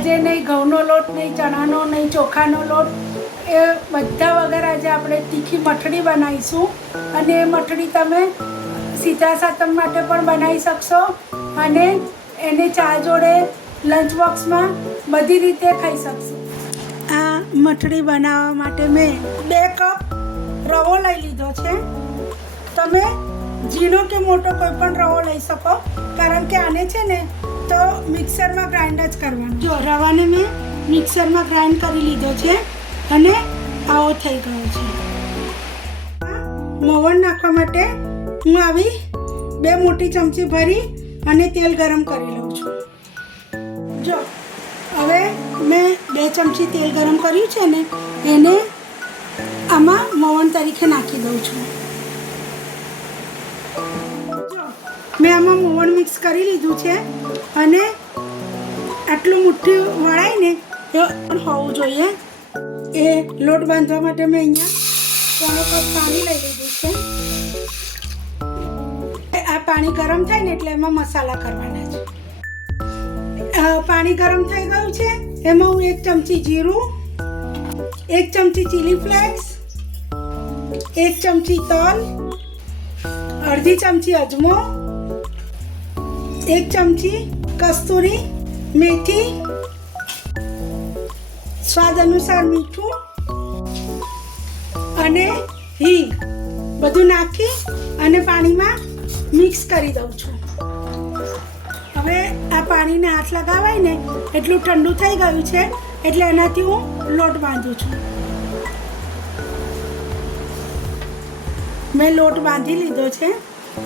આજે નહીં ઘઉંનો લોટ, નહીં ચણાનો, નહીં ચોખાનો લોટ, એ બધા વગર આજે આપણે તીખી મઠડી બનાવીશું. અને એ મઠડી તમે શીતળા સાતમ માટે પણ બનાવી શકશો અને એને ચા જોડે, લંચ બોક્સમાં બધી રીતે ખાઈ શકશો. આ મઠડી બનાવવા માટે મેં 2 કપ રવો લઈ લીધો છે. તમે ઝીણો કે મોટો કોઈ પણ રવો લઈ શકો, કારણ કે આને છે ને તો મિક્સરમાં ગ્રાઇન્ડ જ કરવાનું. જો રવાને મેં મિક્સરમાં ગ્રાઇન્ડ કરી લીધો છે અને આવો થઈ ગયો છે. મોવણ નાખવા માટે હું આવી 2 મોટી ચમચી ભરી અને તેલ ગરમ કરી લઉં છું. જો હવે મેં 2 ચમચી તેલ ગરમ કર્યું છે ને, એને આમાં મોવણ તરીકે નાખી દઉં છું. જો મેં આમાં મોવણ મિક્સ કરી લીધું છે અને આટલું મુઠ્ઠી વળાઈને એ હોવું જોઈએ. એ લોટ બાંધવા માટે મેં અહીંયા 1 કપ પાણી લઈ લીધું છે. આ પાણી ગરમ થાય ને એટલે એમાં મસાલા કરવાના છે. પાણી ગરમ થઈ ગયું છે, એમાં હું 1 ચમચી જીરું, 1 ચમચી ચીલી ફ્લેક્સ, 1 ચમચી તલ, અડધી ચમચી અજમો, 1 ચમચી કસ્તુરી મેથી, સ્વાદ અનુસાર મીઠું અને હિંગ બધું નાખી અને પાણીમાં મિક્સ કરી દઉં છું. હવે આ પાણીને હાથ લગાવાય ને એટલું ઠંડુ થઈ ગયું છે, એટલે એનાથી હું લોટ બાંધું છું. મેં લોટ બાંધી લીધો છે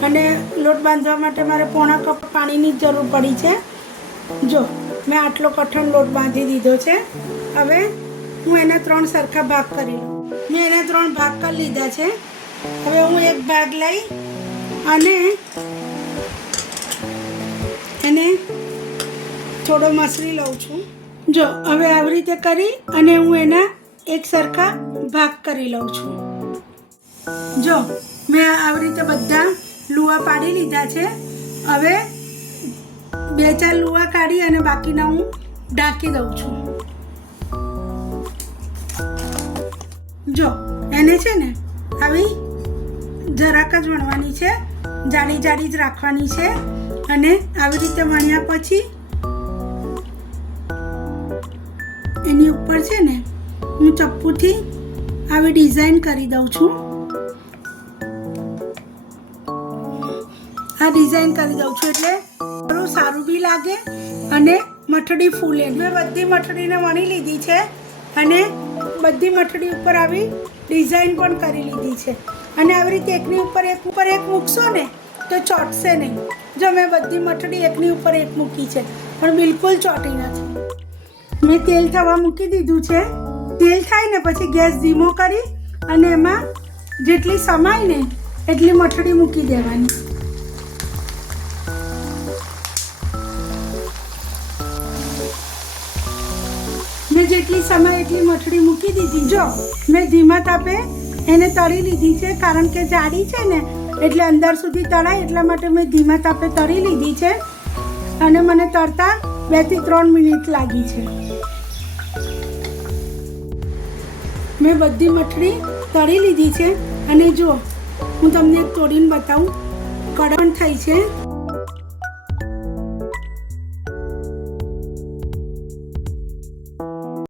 અને લોટ બાંધવા માટે મારે 1/4 કપ પાણીની જરૂર પડી છે. જો મેં આટલો કઠણ લોટ બાંધી દીધો છે. હવે હું એના 3 સરખા ભાગ કરી લઉં. મેં એના 3 ભાગ કરી લીધા છે. હવે હું એક ભાગ લઈ અને એને થોડો મસળી લઉં છું. જો હવે આવી રીતે કરી અને હું એના એક સરખા ભાગ કરી લઉં છું. જો મેં આવી રીતે બધા લુવા પાડી લીધા છે. હવે 2-4 લુવા કાઢી અને બાકીના હું ઢાંકી દઉં છું. જો એને છે ને આવી જરાક જ વણવાની છે, જાડી જાડી જ રાખવાની છે. અને આવી રીતે વણ્યા પછી એની ઉપર છે ને હું ચપ્પુથી આવી ડિઝાઇન કરી દઉં છું. આ ડિઝાઇન કરી દઉં છું એટલે થોડું સારું બી લાગે અને મઠડી ફૂલે. મેં બધી મઠડીને વણી લીધી છે અને બધી મઠડી ઉપર આવી ડિઝાઇન પણ કરી લીધી છે. અને આવી રીતે એકની ઉપર એક મૂકશો ને તો ચોંટશે નહીં. જો મેં બધી મઠડી એકની ઉપર એક મૂકી છે પણ બિલકુલ ચોંટી નથી. મેં તેલ થવા મૂકી દીધું છે. તેલ થાય ને પછી ગેસ ધીમો કરી અને એમાં જેટલી સમાય ને એટલી મઠડી મૂકી દેવાની. મેં જેટલી સમાય એટલી મઠડી મૂકી દીધી. જો મેં ધીમા તાપે એને તળી લીધી છે, કારણ કે જાડી છે ને એટલે અંદર સુધી તળાય એટલા માટે મેં ધીમા તાપે તળી લીધી છે. અને મને તળતા 2 થી 3 મિનિટ લાગી છે. મેં બધી મઠડી તળી લીધી છે અને જો હું તમને એક તોડીને બતાવું, કડક થઈ છે.